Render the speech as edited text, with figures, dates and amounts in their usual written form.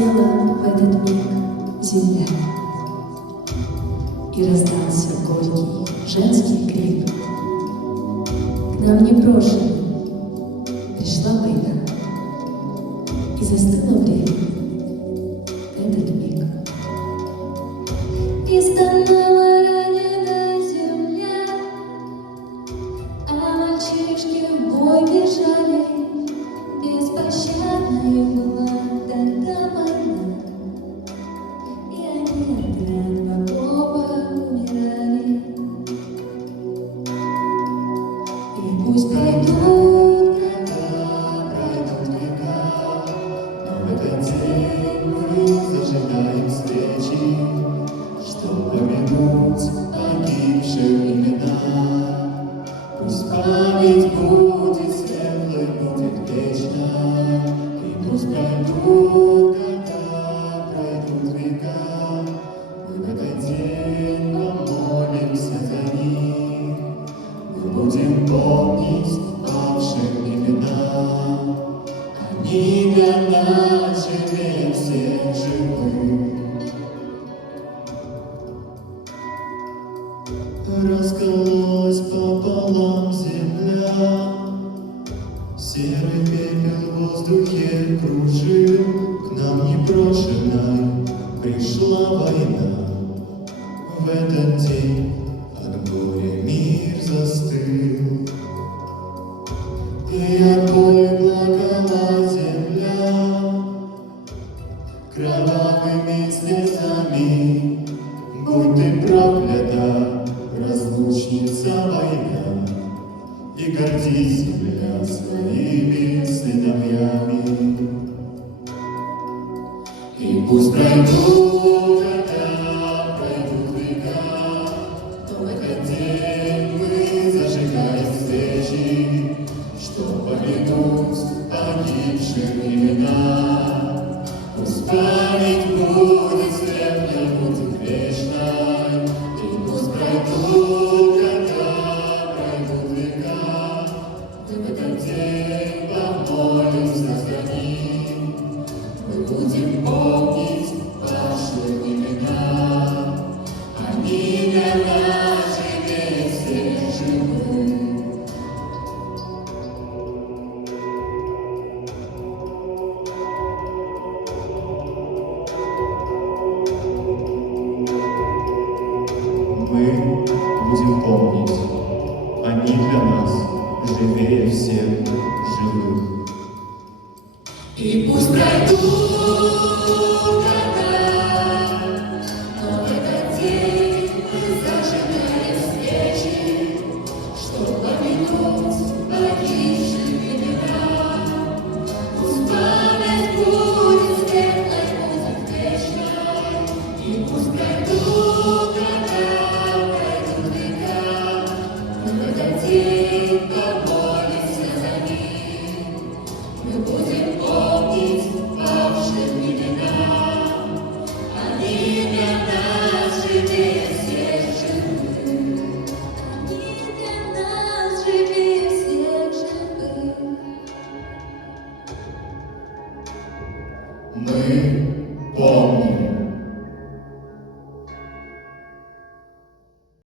Просветлела в этот миг земля, и раздался горький женский крик. К нам непрошено пришла война, и застыло время в этот миг. И стонала раненая земля, а мальчишки в бой бежали. Беспощадной была тогда война, и они от ран в окопах умирали. И пусть пройдут года, пройдут века, но в этот день мы зажигаем свечи, чтоб помянуть погибших имена. Пусть память будет светлой, будет вечна, и пусть пройдут года, пройдут века, мы в этот день помолимся за них. Мы будем помнить павших имена, они для нас живее всех живых. Раскололась пополам земля, серый пепел в воздухе кружил. К нам непрошенной пришла война. В этот день от горя мир застыл, и от боли плакала земля. Кровавыми слезами будь ты проклята, разлучница война, и гордись, земля, своими сыновьями. И пусть пройдут года, пройдут века, но в этот день мы зажигаем свечи, чтоб помянуть погибших имена. Пусть память будет светлой, будет вечной, и пусть пройдут года, пройдут века, мы в этот день помолимся за них. Мы будем помнить ваши имена, они для нас живее всех живых. Мы будем помнить, они для нас живее всех живых. И пусть пройдут года, но в этот день мы зажигаем свечи, чтоб помянуть погибших имена. Пусть память будет светлой, будет вечной, и пусть пройдут года, пройдут века, мы в этот день помолимся за них. Мы будем помнить павших имена, они для нас живее всех живых. Они для нас живее всех живых. Мы помним.